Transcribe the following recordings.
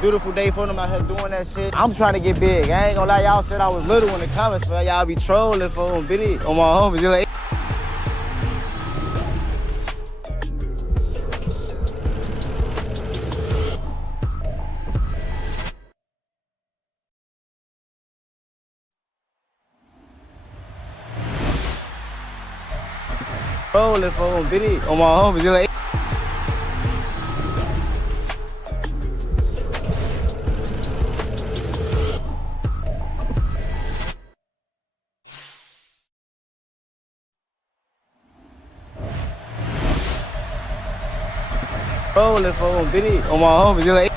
beautiful day for them out here doing that shit. I'm trying to get big. I ain't gonna lie, y'all said I was little in the comments, but y'all be trolling for them video on my homies. You're like, trolling for them video on my homies. You're like, trolling for them video on my homies. You're like,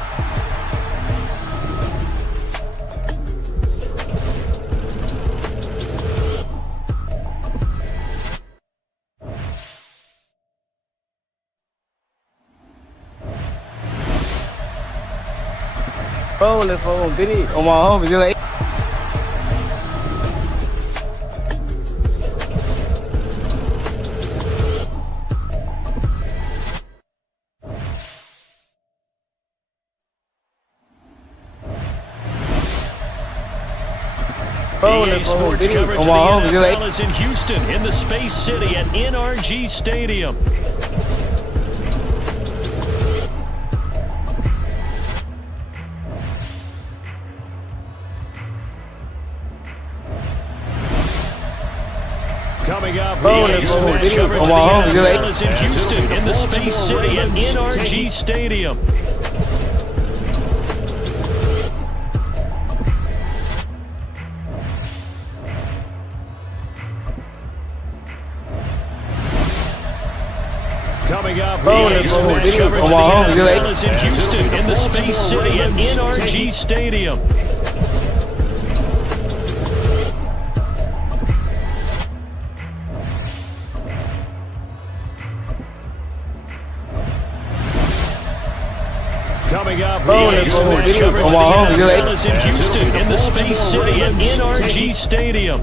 trolling for them video on my homies. You're like, EA Sports coverage of the NFL is in Houston in the Space City at NRG Stadium. Coming up, EA Sports coverage of the NFL is in Houston in the Space City at NRG Stadium. Coming up, EA Sports coverage of the NFL is in Houston in the Space City at NRG Stadium. Coming up, EA Sports coverage of the NFL is in Houston in the Space City at NRG Stadium.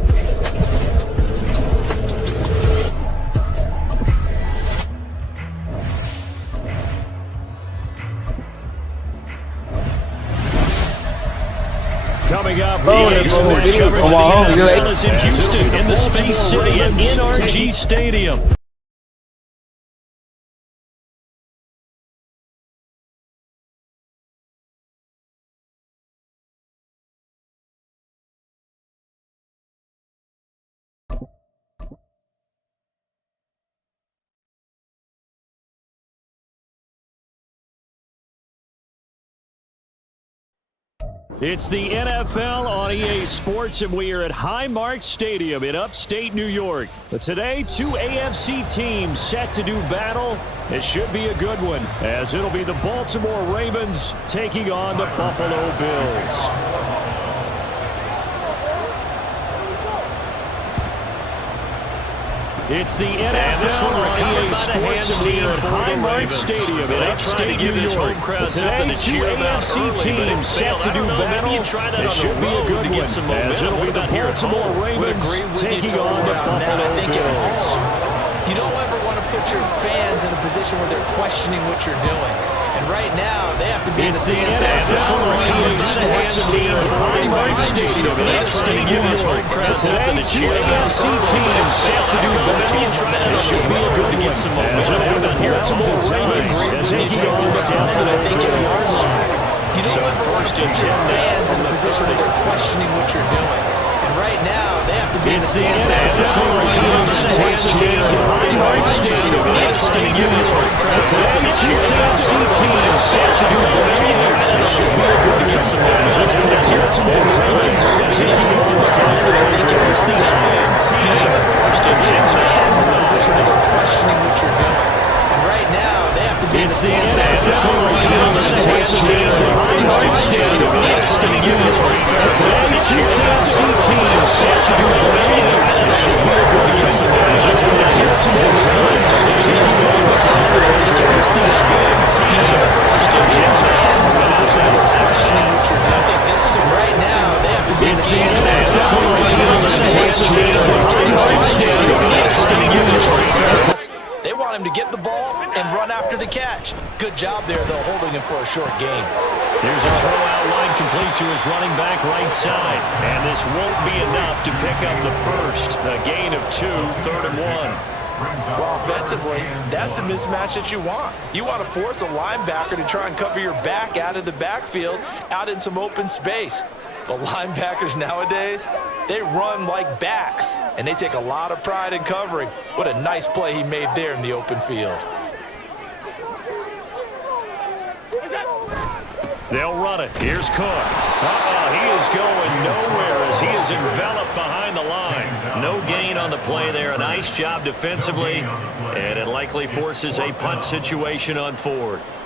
Coming up, EA Sports coverage of the NFL is in Houston in the Space City at NRG Stadium. It's the NFL on EA Sports, and we are at Highmark Stadium in upstate New York. But today, two AFC teams set to do battle. It should be a good one, as it'll be the Baltimore Ravens taking on the Buffalo Bills. It's the NFL on EA Sports, and we are at Highmark Stadium in upstate New York. Today, two AFC teams set to do battle. It should be a good one, as it'll be the Baltimore Ravens taking on the Buffalo Bills. You don't ever want to put your fans in a position where they're questioning what you're doing. And right now, they have to be in the stance of EA Sports, and we are at Highmark Stadium in upstate New York. Today, two AFC teams set to do battle. It should be a good one, as it'll be the Baltimore Ravens taking on the Buffalo Bills. You don't want to put your fans in a position where they're questioning what you're doing. And right now, they have to be in the stance of Highmark Stadium in upstate New York. Today, two AFC teams set to do battle. It should be a good one, as it'll be the Baltimore Ravens taking on the Buffalo Bills. You don't want to put your fans in a position where they're questioning what you're doing. And right now, they have to be in the stance of Highmark Stadium in upstate New York. Today, two AFC teams set to do battle. It should be a good one, as it'll be the Baltimore Ravens taking on the Buffalo Bills. You don't want to put your fans in a position where they're questioning what you're doing. And right now, they have to be in the stance of They want him to get the ball and run after the catch. Good job there, though, holding him for a short game. Here's a throw out line complete to his running back right side. And this won't be enough to pick up the first. A gain of 2, 3rd and 1. Well, offensively, that's the mismatch that you want. You want to force a linebacker to try and cover your back out of the backfield, out in some open space. But linebackers nowadays, they run like backs, and they take a lot of pride in covering. What a nice play he made there in the open field. They'll run it. Here's Cook. He is going nowhere as he is enveloped behind the line. No gain on the play there. A nice job defensively, and it likely forces a punt situation on 4th.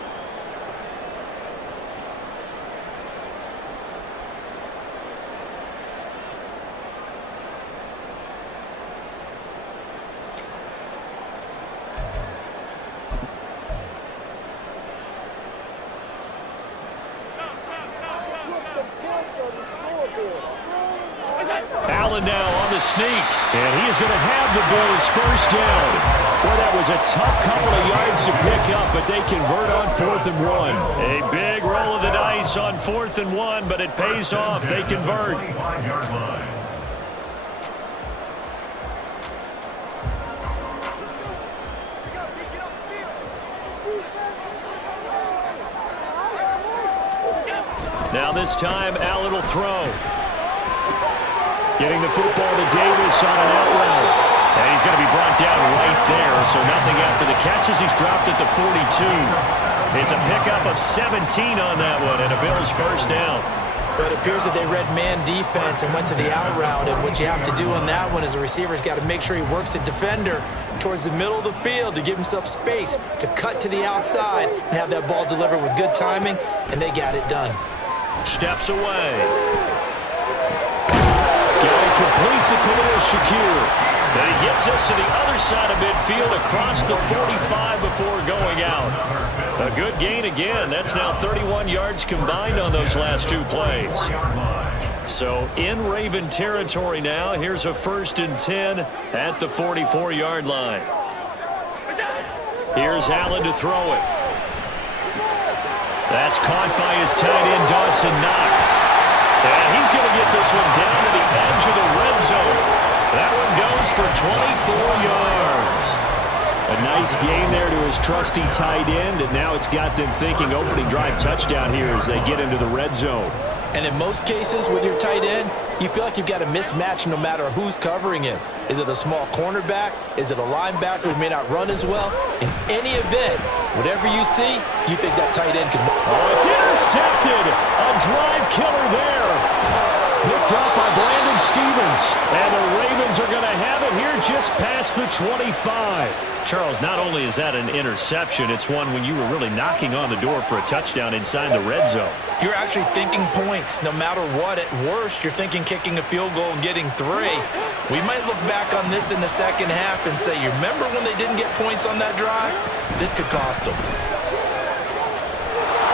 Allen now on the sneak, and he is going to have the Bills first down. Well, that was a tough couple of yards to pick up, but they convert on 4th and 1. A big roll of the dice on 4th and 1, but it pays off. They convert. Now this time, Allen will throw. Getting the football to Davis on an out route. And he's going to be brought down right there, so nothing after the catches. He's dropped at the 42. It's a pickup of 17 on that one, and a Bills first down. But it appears that they read man defense and went to the out route, and what you have to do on that one is the receiver's got to make sure he works the defender towards the middle of the field to give himself space to cut to the outside and have that ball delivered with good timing, and they got it done. Steps away. Got it complete to Khalil Shakir. And he gets us to the other side of midfield across the 45 before going out. A good gain again. That's now 31 yards combined on those last 2 plays. So in Raven territory now. Here's a 1st and 10 at the 44-yard line. Here's Allen to throw it. That's caught by his tight end, Dawson Knox. And he's going to get this one down to the edge of the red zone. That one goes for 24 yards. A nice gain there to his trusty tight end, and now it's got them thinking opening drive touchdown here as they get into the red zone. And in most cases with your tight end, you feel like you've got a mismatch no matter who's covering him. Is it a small cornerback? Is it a linebacker who may not run as well? In any event, whatever you see, you think that tight end can... Oh, it's intercepted. A drive killer there. Picked up by Brandon Stevens. And the Ravens are going to have it here just past the 25. Charles, not only is that an interception, it's one when you were really knocking on the door for a touchdown inside the red zone. You're actually thinking points no matter what. At worst, you're thinking kicking a field goal and getting 3. We might look back on this in the second half and say, you remember when they didn't get points on that drive? This could cost them.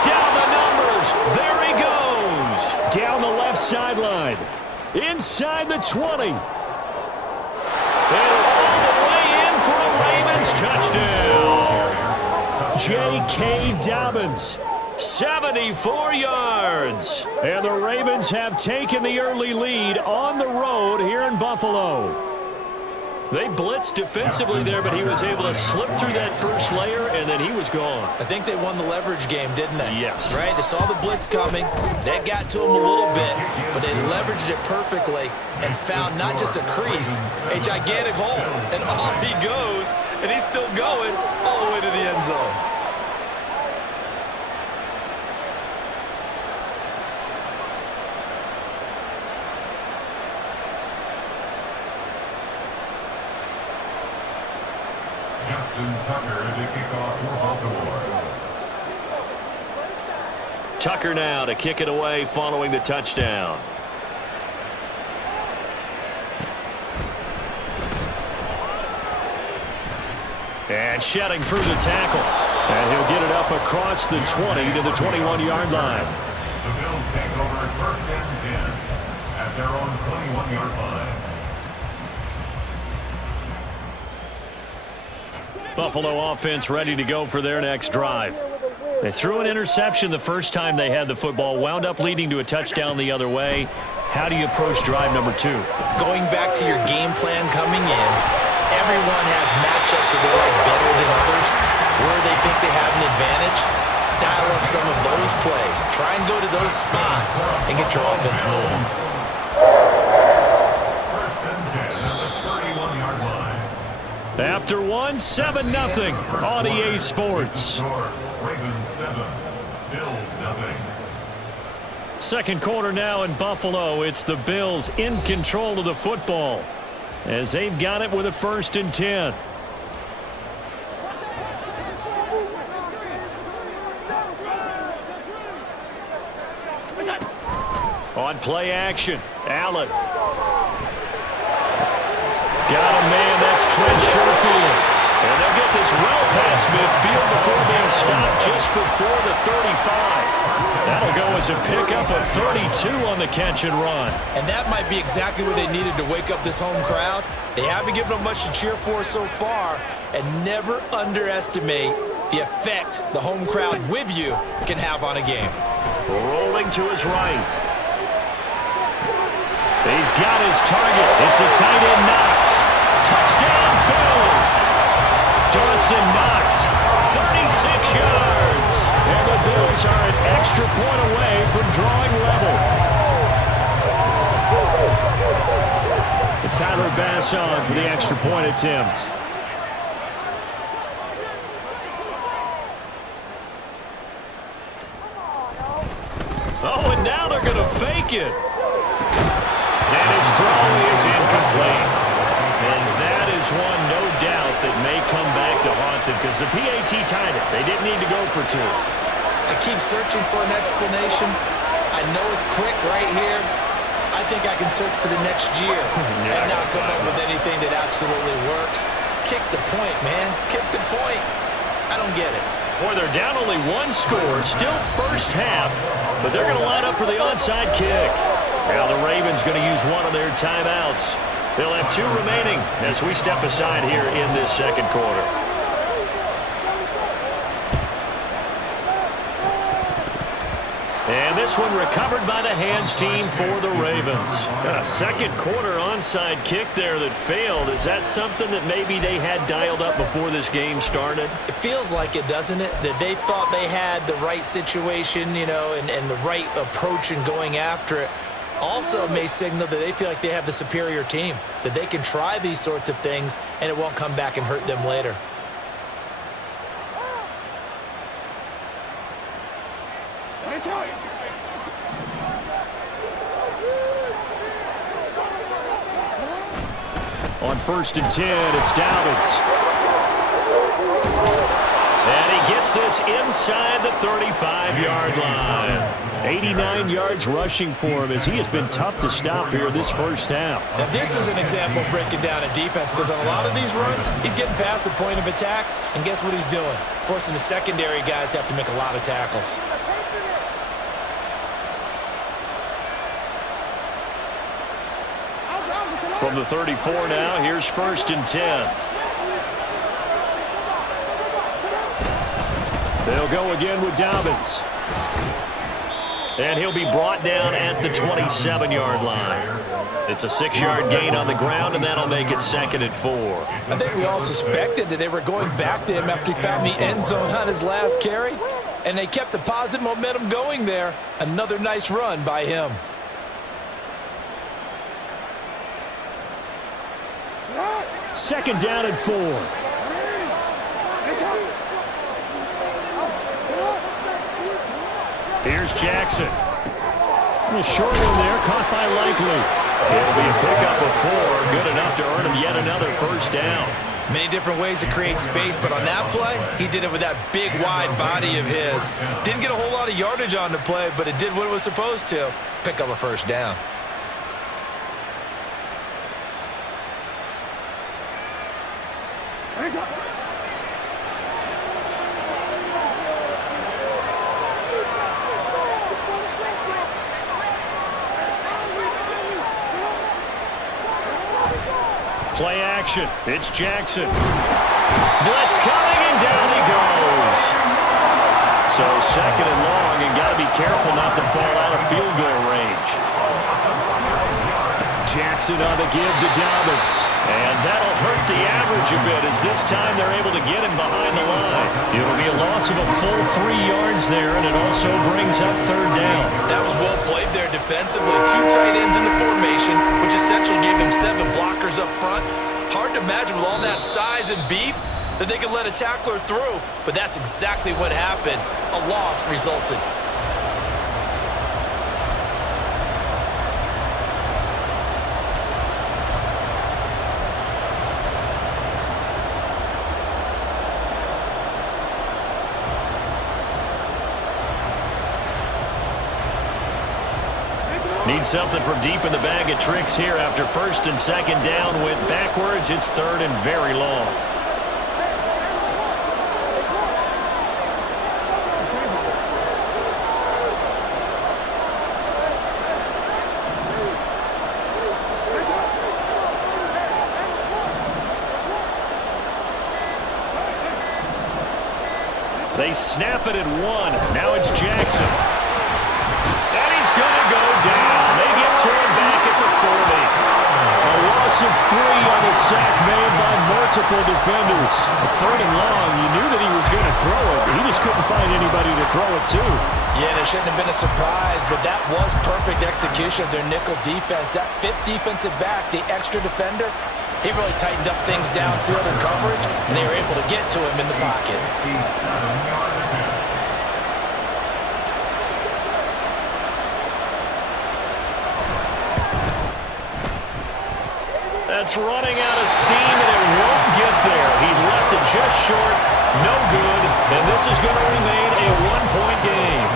Down the numbers. There he goes. Down the left sideline. Inside the 20. And all the way in for a Ravens touchdown. J.K. Dobbins. 74 yards. And the Ravens have taken the early lead on the road here in Buffalo. They blitzed defensively there, but he was able to slip through that first layer, and then he was gone. I think they won the leverage game, didn't they? Yes. Right? They saw the blitz coming. That got to him a little bit, but they leveraged it perfectly and found not just a crease, a gigantic hole. And off he goes, and he's still going all the way to the end zone. Tucker now to kick it away following the touchdown. And shedding through the tackle. And he'll get it up across the 20 to the 21-yard line. The Bills take over 1st and 10 at their own 21-yard line. Buffalo offense ready to go for their next drive. They threw an interception the first time they had the football, wound up leading to a touchdown the other way. How do you approach drive number 2? Going back to your game plan coming in, everyone has matchups that they like better than others, where they think they have an advantage. Dial up some of those plays. Try and go to those spots and get your offense moving. First and 10 at the 31-yard line. After 1, 7-0 on EA Sports. Ravens 7, Bills nothing. Second quarter now in Buffalo. It's the Bills in control of the football as they've got it with a 1st and 10. On play action, Allen. Got a man, that's Trent Sherfield. And they'll get this well past midfield before being stopped just before the 35. That'll go as a pickup of 32 on the catch and run. And that might be exactly what they needed to wake up this home crowd. They haven't given them much to cheer for so far, and never underestimate the effect the home crowd with you can have on a game. Rolling to his right. He's got his target. It's the tight end Knox. Touchdown Bills. Dawson Knox, 36 yards. And the Bills are an extra point away from drawing level. It's Tyler Bass on for the extra point attempt. Oh, and now they're going to fake it. And his throw is incomplete. And that is one, no doubt, that may come back to haunt them because the PAT tied it. They didn't need to go for 2. I keep searching for an explanation. I know it's quick right here. I think I can search for the next year and not come up with anything that absolutely works. Kick the point, man. Kick the point. I don't get it. Boy, they're down only 1 score, still first half, but they're going to line up for the onside kick. Now the Ravens going to use one of their timeouts. They'll have 2 remaining as we step aside here in this second quarter. And this one recovered by the hands team for the Ravens. A second quarter onside kick there that failed. Is that something that maybe they had dialed up before this game started? It feels like it, doesn't it? That they thought they had the right situation, you know, and the right approach in going after it. Also may signal that they feel like they have the superior team, that they can try these sorts of things and it won't come back and hurt them later. On 1st and 10, it's Dobbins. And he gets this inside the 35-yard line. 89 yards rushing for him as he has been tough to stop here this first half. Now this is an example of breaking down a defense because on a lot of these runs, he's getting past the point of attack, and guess what he's doing? Forcing the secondary guys to have to make a lot of tackles. From the 34 now, here's 1st and 10. They'll go again with Dobbins. And he'll be brought down at the 27-yard line. It's a 6-yard gain on the ground, and that'll make it 2nd and 4. I think we all suspected that they were going back to him after he found the end zone on his last carry, and they kept the positive momentum going there. Another nice run by him. Second down and 4. Here's Jackson. A short one there, caught by Likely. It'll be a pickup of 4, good enough to earn him yet another first down. Many different ways to create space, but on that play, he did it with that big, wide body of his. Didn't get a whole lot of yardage on the play, but it did what it was supposed to. Pick up a first down. Play action. It's Jackson. Blitz coming, and down he goes. So 2nd and long, and got to be careful not to fall out of field goal range. Jackson on the give to Dobbins. And that'll hurt the average a bit as this time they're able to get him behind the line. It'll be a loss of a full 3 yards there, and it also brings up 3rd down. That was well played there defensively. 2 tight ends in the formation, which essentially gave them 7 blockers up front. Hard to imagine with all that size and beef that they could let a tackler through, but that's exactly what happened. A loss resulted. Need something from deep in the bag of tricks here after 1st and 2nd down. Went backwards. It's 3rd and very long. They snap it at 1. Now it's Jackson. And he's going to go down. They get to him back at the 40. A loss of 3 on the sack made by multiple defenders. 3rd and long. You knew that he was going to throw it, but he just couldn't find anybody to throw it to. Yeah, it shouldn't have been a surprise, but that was perfect execution of their nickel defense. That 5th defensive back, the extra defender, he really tightened up things downfield in coverage, and they were able to get to him in the pocket. That's running out of steam, and it won't get there. He left it just short, no good, and this is going to remain a 1-point game.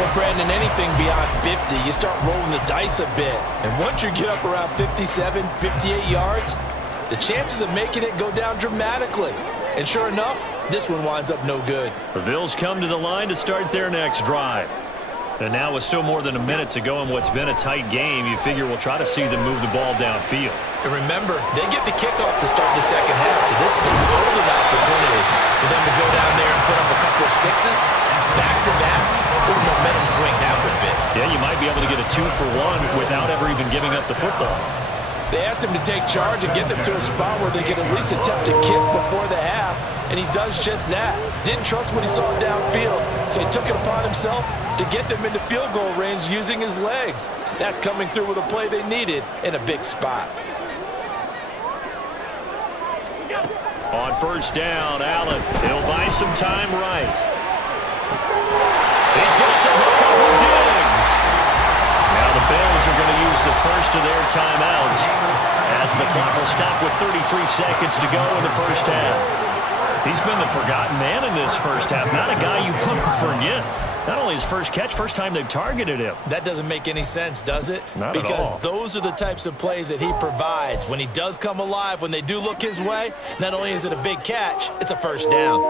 Well, Brandon, anything beyond 50, you start rolling the dice a bit. And once you get up around 57, 58 yards, the chances of making it go down dramatically. And sure enough, this one winds up no good. The Bills come to the line to start their next drive. And now with still more than a minute to go in what's been a tight game, you figure we'll try to see them move the ball downfield. And remember, they get the kickoff to start the 2nd half, so this is a golden opportunity for them to go down there and put up a couple of 6s back-to-back. What a momentum swing that would be. Yeah, you might be able to get a 2-for-1 without ever even giving up the football. They asked him to take charge and get them to a spot where they could at least attempt to kick before the half, and he does just that. Didn't trust what he saw downfield, so he took it upon himself to get them into field goal range using his legs. That's coming through with a play they needed in a big spot. On 1st down, Allen. He'll buy some time right. He's got the hook up with Diggs. Now the Bills are going to use the first of their timeouts as the clock will stop with 33 seconds to go in the 1st half. He's been the forgotten man in this 1st half. Not a guy you want to forget. Not only his first catch, first time they've targeted him. That doesn't make any sense, does it? Not at all. Because those are the types of plays that he provides. When he does come alive, when they do look his way, not only is it a big catch, it's a 1st down.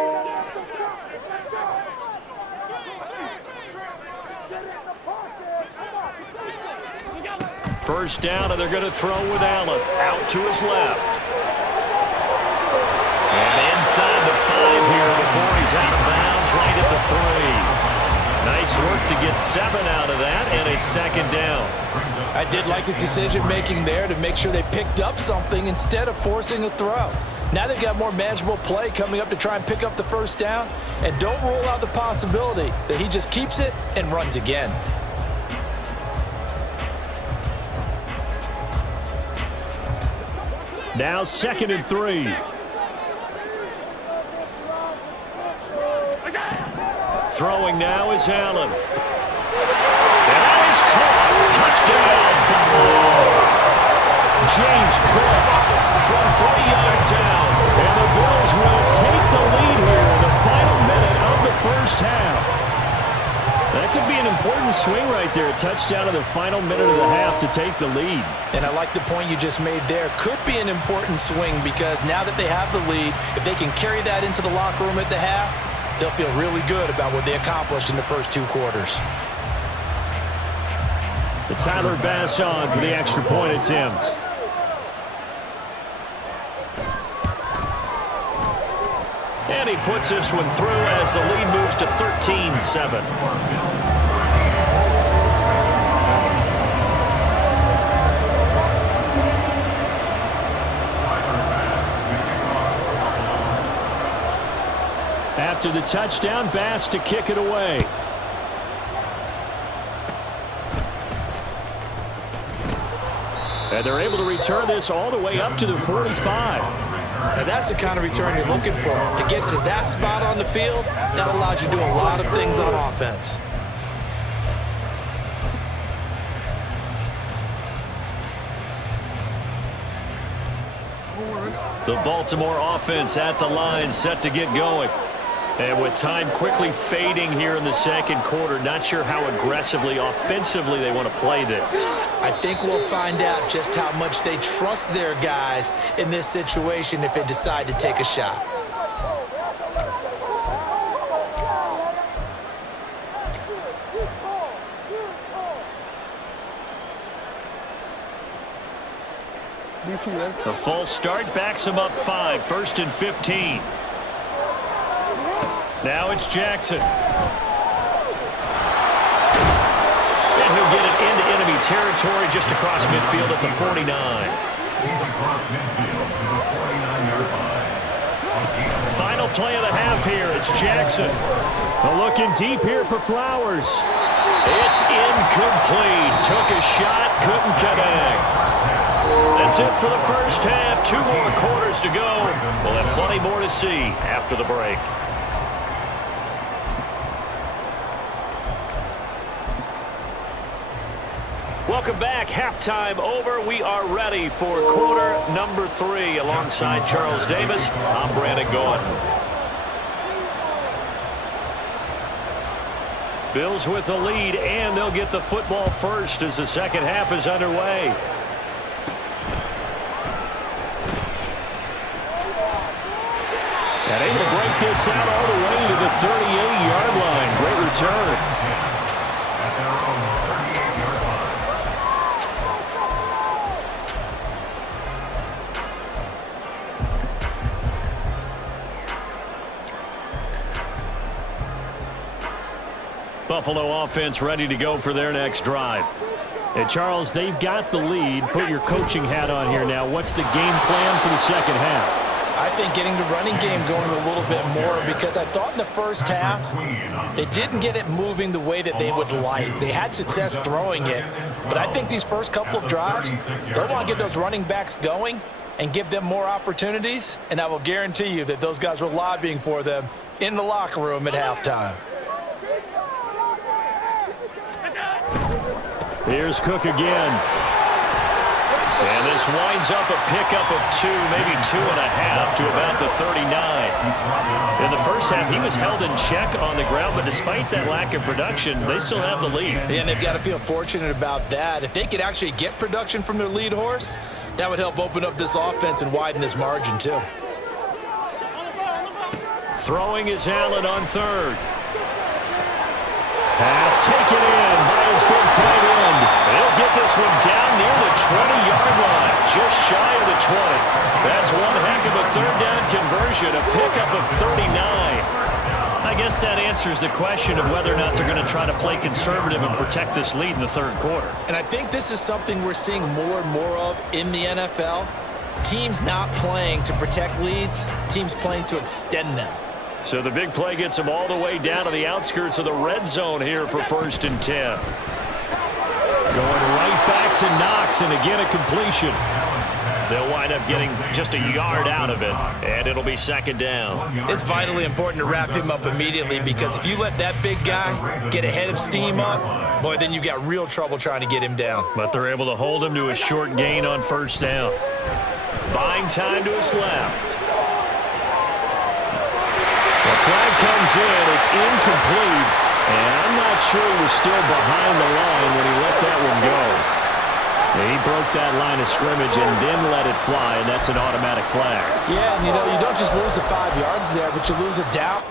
First down, and they're going to throw with Allen. Out to his left. And inside the 5 here before he's out of bounds, right at the 3. Nice work to get 7 out of that, and it's 2nd down. I did like his decision-making there to make sure they picked up something instead of forcing a throw. Now they've got more manageable play coming up to try and pick up the 1st down, and don't rule out the possibility that he just keeps it and runs again. Now 2nd and 3. Throwing now is Allen. And that is caught. Touchdown, Buffalo. James Cook from 3 yards out. And the Bills will take the lead here in the final minute of the 1st half. That could be an important swing right there. A touchdown in the final minute of the half to take the lead. And I like the point you just made there. Could be an important swing because now that they have the lead, if they can carry that into the locker room at the half, they'll feel really good about what they accomplished in the first 2 quarters. The Tyler Bass on for the extra point attempt. And he puts this one through as the lead moves to 13-7. After the touchdown, Bass to kick it away. And they're able to return this all the way up to the 45. Now that's the kind of return you're looking for. To get to that spot on the field, that allows you to do a lot of things on offense. The Baltimore offense at the line, set to get going. And with time quickly fading here in the second quarter, not sure how aggressively, offensively they want to play this. I think we'll find out just how much they trust their guys in this situation if they decide to take a shot. The false start backs him up 5, 1st and 15. Now it's Jackson. And he'll get it into enemy territory just across midfield at the 49. He's across midfield to the 49-yard line. Final play of the half here. It's Jackson. Looking deep here for Flowers. It's incomplete. Took a shot, couldn't connect. That's it for the first half. 2 more quarters to go. We'll have plenty more to see after the break. Welcome back. Halftime over. We are ready for quarter number 3. Alongside Charles Davis, I'm Brandon Gordon. Bills with the lead, and they'll get the football first as the second half is underway. And able to break this out all the way to the 38-yard line. Great return. At their own 38-yard line. Buffalo offense ready to go for their next drive. And Charles, they've got the lead. Put your coaching hat on here now. What's the game plan for the second half? I think getting the running game going a little bit more, because I thought in the first half they didn't get it moving the way that they would like. They had success throwing it, but I think these first couple of drives, they'll want to get those running backs going and give them more opportunities, and I will guarantee you that those guys were lobbying for them in the locker room at halftime. Here's Cook again. And this winds up a pickup of 2, maybe 2.5 to about the 39. In the first half, he was held in check on the ground, but despite that lack of production, they still have the lead. And they've got to feel fortunate about that. If they could actually get production from their lead horse, that would help open up this offense and widen this margin too. Throwing is Allen on 3rd. Pass taken in by his big tight end. They'll get this one down near the 20-yard line, just shy of the 20. That's one heck of a 3rd down conversion, a pickup of 39. I guess that answers the question of whether or not they're going to try to play conservative and protect this lead in the 3rd quarter. And I think this is something we're seeing more and more of in the NFL. Teams not playing to protect leads, teams playing to extend them. So the big play gets them all the way down to the outskirts of the red zone here for 1st and 10. Going right back to Knox, and again a completion. They'll wind up getting just a yard out of it, and it'll be 2nd down. It's vitally important to wrap him up immediately, because if you let that big guy get ahead of steam up, boy, then you've got real trouble trying to get him down. But they're able to hold him to a short gain on 1st down. Buying time to his left. The flag comes in. It's incomplete. And I'm not sure he was still behind the line when he let that one go. He broke that line of scrimmage and then let it fly, and that's an automatic flag. Yeah, and you don't just lose the 5 yards there, but you lose it down.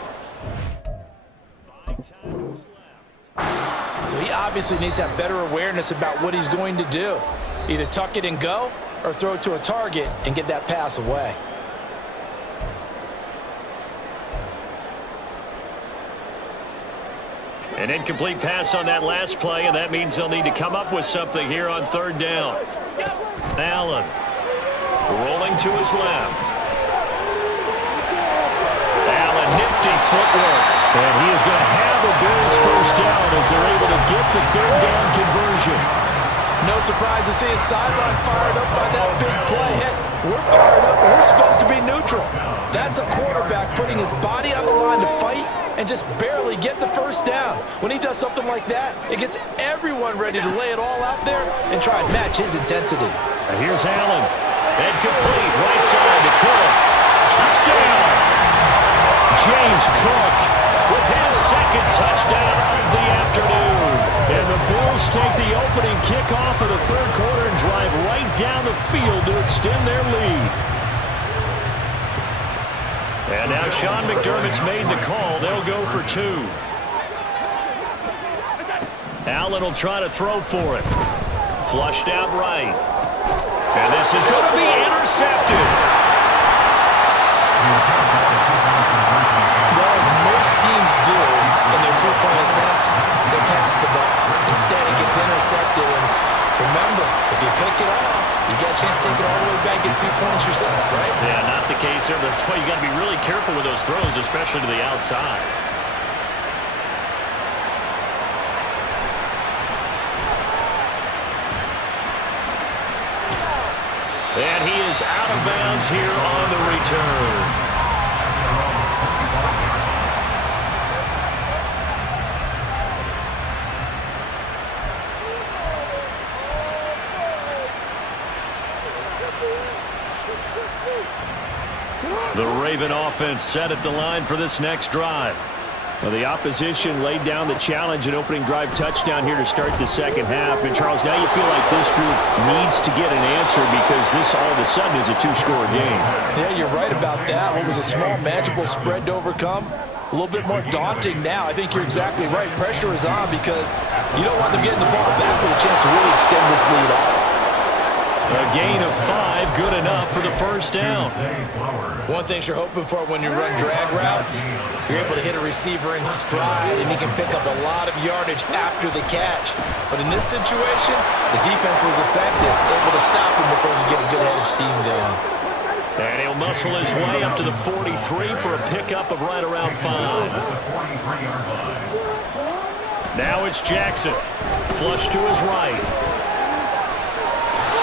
So he obviously needs to have better awareness about what he's going to do. Either tuck it and go, or throw it to a target and get that pass away. An incomplete pass on that last play, and that means they'll need to come up with something here on third down. Allen rolling to his left. Allen, nifty footwork. And he is going to have a Bills first down as they're able to get the third down conversion. No surprise to see his sideline fired up by that big play. Heck, we're fired up, and we're supposed to be neutral. That's a quarterback putting his body on the line to fight and just barely get the first down. When he does something like that, it gets everyone ready to lay it all out there and try and match his intensity. And here's Allen. And complete, right side to Cook. Touchdown! James Cook with his second touchdown of the afternoon. And the Bills take the opening kickoff of the third quarter and drive right down the field to extend their lead. And now Sean McDermott's made the call. They'll go for two. Allen will try to throw for it. Flushed out right. And this is going to be intercepted. Well, as most teams do in their two-point attempt, they pass the ball. Instead, it gets intercepted. And remember, if you pick it off, you got a chance to take it all the way back, get 2 points yourself, right? Yeah, not the case there. That's why you got to be really careful with those throws, especially to the outside. And he is out of bounds here on the return. The Raven offense set at the line for this next drive. Well, the opposition laid down the challenge and opening drive touchdown here to start the second half. And, Charles, now you feel like this group needs to get an answer because this all of a sudden is a two-score game. Yeah, you're right about that. What was a small, manageable spread to overcome? A little bit more daunting now. I think you're exactly right. Pressure is on because you don't want them getting the ball back with a chance to really extend this lead out. A gain of 5, good enough for the first down. One thing you're hoping for when you run drag routes, you're able to hit a receiver in stride, and he can pick up a lot of yardage after the catch. But in this situation, the defense was effective, able to stop him before he get a good head of steam going. And he'll muscle his way up to the 43 for a pickup of right around 5. Now it's Jackson. Flush to his right.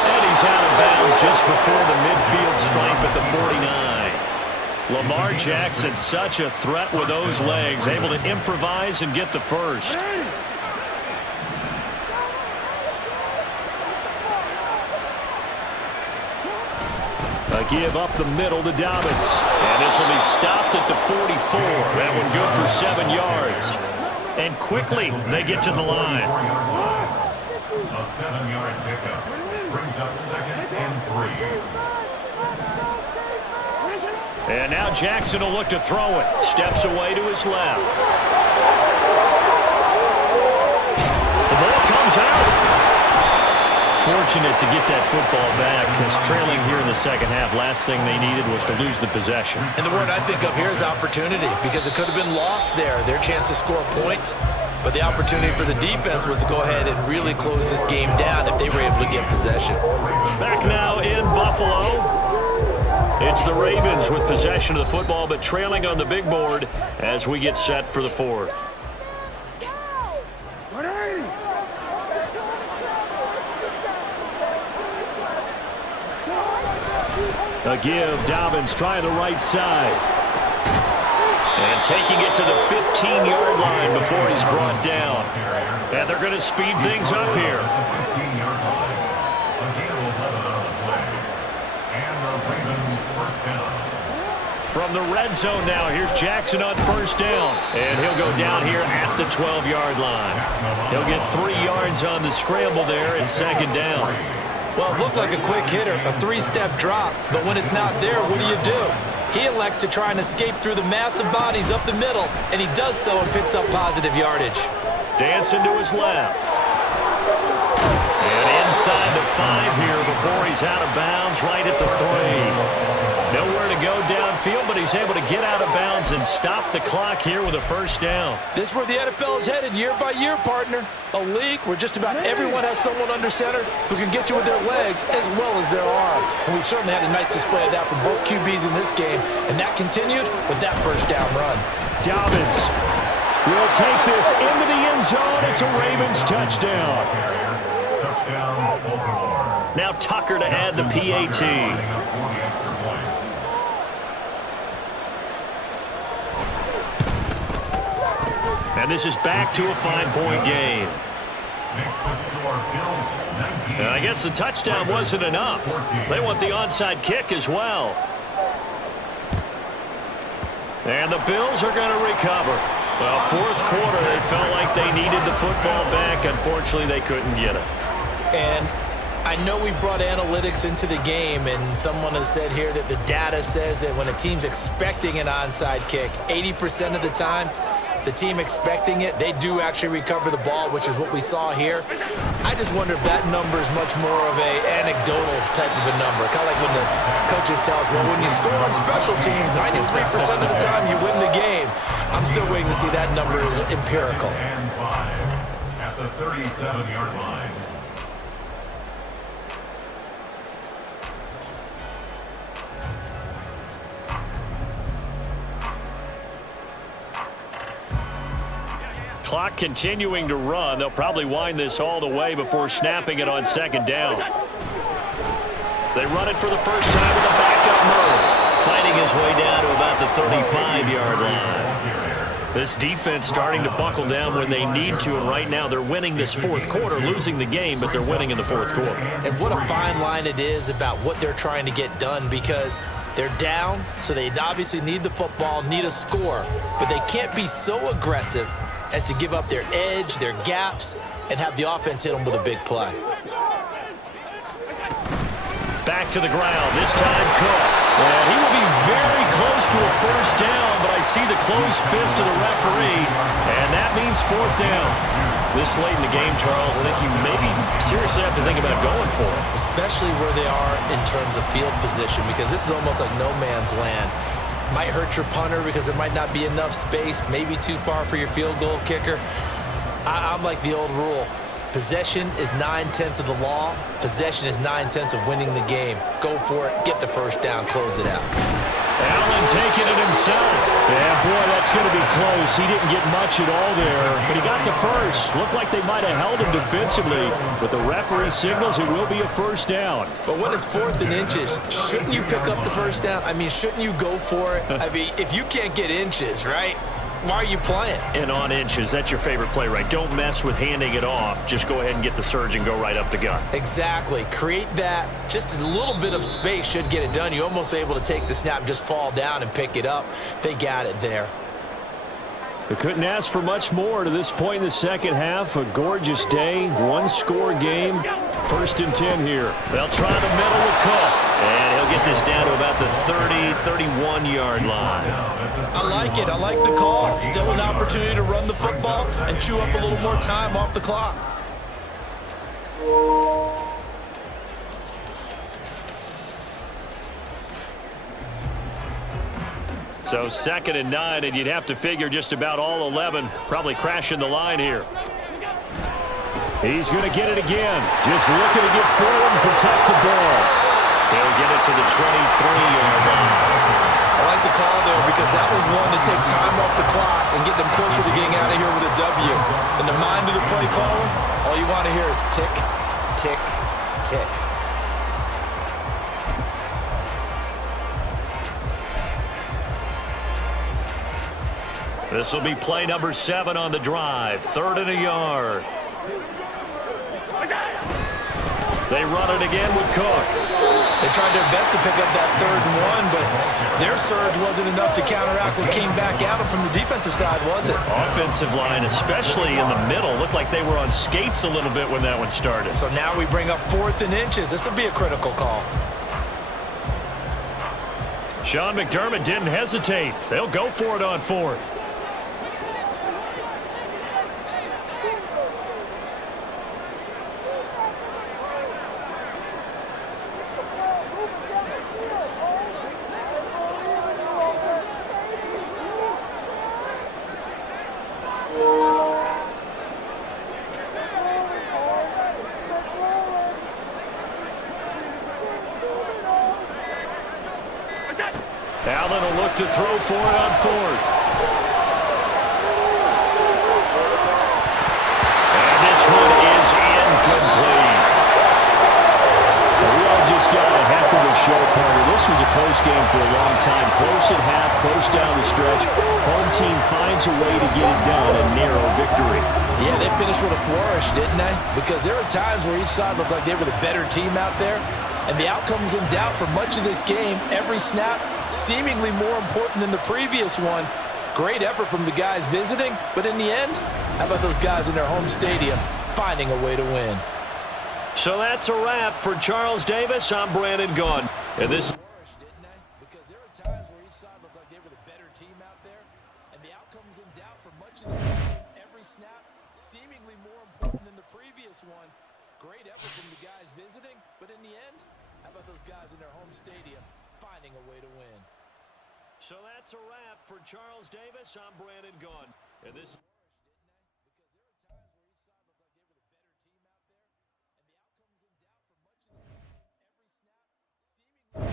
And he's out of bounds just before the midfield stripe at the 49. Lamar Jackson, such a threat with those legs, able to improvise and get the first. A give up the middle to Dobbins. And this will be stopped at the 44. That one good for 7 yards. And quickly they get to the line. A 7-yard pickup brings up 2nd and 3. And now Jackson will look to throw it. Steps away to his left. The ball comes out. Fortunate to get that football back because trailing here in the second half, last thing they needed was to lose the possession. And the word I think of here is opportunity because it could have been lost there, their chance to score points. But the opportunity for the defense was to go ahead and really close this game down if they were able to get possession. Back now in Buffalo. It's the Ravens with possession of the football, but trailing on the big board as we get set for the fourth. A give, Dobbins trying the right side. And taking it to the 15-yard line before he's brought down. And they're going to speed things up here. From the red zone now, here's Jackson on first down. And he'll go down here at the 12-yard line. He'll get 3 yards on the scramble there at second down. Well, it looked like a quick hitter, a 3-step drop. But when it's not there, what do? He elects to try and escape through the massive bodies up the middle, and he does so and picks up positive yardage. Dancing to his left. And inside the 5 here before he's out of bounds right at the 3. Nowhere to go downfield, but he's able to get out of bounds and stop the clock here with a first down. This is where the NFL is headed year by year, partner. A league where just about everyone has someone under center who can get you with their legs as well as their arm. And we've certainly had a nice display of that from both QBs in this game, and that continued with that first down run. Dobbins will take this into the end zone. It's a Ravens touchdown. Now Tucker to add the PAT. And this is back to a 5-point game. And I guess the touchdown wasn't enough. They want the onside kick as well. And the Bills are going to recover. Well, fourth quarter, they felt like they needed the football back. Unfortunately, they couldn't get it. And I know we brought analytics into the game, and someone has said here that the data says that when a team's expecting an onside kick, 80% of the time, the team expecting it, they do actually recover the ball, which is what we saw here. I just wonder if that number is much more of a anecdotal type of a number. Kind of like when the coaches tell us, well, when you score on special teams, 93% of the time you win the game. I'm still waiting to see that number is empirical. And 5 at the 37-yard line. Clock continuing to run. They'll probably wind this all the way before snapping it on second down. They run it for the first time with a backup move. Fighting his way down to about the 35-yard line. This defense starting to buckle down when they need to, and right now they're winning this fourth quarter, losing the game, but they're winning in the fourth quarter. And what a fine line it is about what they're trying to get done, because they're down, so they obviously need the football, need a score, but they can't be so aggressive as to give up their edge, their gaps, and have the offense hit them with a big play. Back to the ground, this time Cook. And he will be very close to a first down, but I see the closed fist of the referee, and that means fourth down. This late in the game, Charles, I think you maybe seriously have to think about going for it. Especially where they are in terms of field position, because this is almost like no man's land. Might hurt your punter because there might not be enough space, maybe too far for your field goal kicker. I'm like the old rule. Possession is 9/10 of the law. Possession is 9/10 of winning the game. Go for it, get the first down, close it out. Allen taking it himself. Yeah, boy, that's going to be close. He didn't get much at all there, but he got the first. Looked like they might have held him defensively, but the referee signals it will be a first down. But when it's 4th and inches, shouldn't you pick up the first down? I mean, shouldn't you go for it? I mean, if you can't get inches, right? Why are you playing? And on inches, that's your favorite play, right? Don't mess with handing it off. Just go ahead and get the surge and go right up the gut. Exactly. Create that. Just a little bit of space should get it done. You're almost able to take the snap, just fall down and pick it up. They got it there. They couldn't ask for much more to this point in the second half. A gorgeous day, one-score game. 1st and 10 here. They'll try the middle with Cook. And he'll get this down to about the 30, 31-yard line. I like it. I like the call. Still an opportunity to run the football and chew up a little more time off the clock. So 2nd and 9, and you'd have to figure just about all 11 probably crashing the line here. He's going to get it again. Just looking to get forward and protect the ball. He'll get it to the 23-yard line. I like the call there because that was one to take time off the clock and get them closer to getting out of here with a W. In the mind of the play caller, all you want to hear is tick, tick, tick. This will be play number 7 on the drive. 3rd and a yard. They run it again with Cook. They tried their best to pick up that 3rd and 1, but their surge wasn't enough to counteract what came back at them from the defensive side, was it? Offensive line, especially in the middle, looked like they were on skates a little bit when that one started. So now we bring up 4th and inches. This will be a critical call. Sean McDermott didn't hesitate. They'll go for it on 4th. Allen will look to throw for it on fourth. And this one is incomplete. We all just got a heck of a show, Carter. This was a close game for a long time. Close at half, close down the stretch. Home team finds a way to get it done, a narrow victory. Yeah, they finished with a flourish, didn't they? Because there were times where each side looked like they were the better team out there. And the outcome's in doubt for much of this game. Every snap seemingly more important than the previous one. Great effort from the guys visiting, but in the end, how about those guys in their home stadium finding a way to win? So that's a wrap for Charles Davis. I'm Brandon Gunn. And this Because there were times where each side looked like they were the better team out there. And the outcome's in doubt for much of this game. Every snap seemingly more important than the previous one. Great effort from the guys visiting, but in the end, how about those guys in their home stadium finding a way to win? So that's a wrap for Charles Davis. I'm Brandon Gunn. And this Thank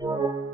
you.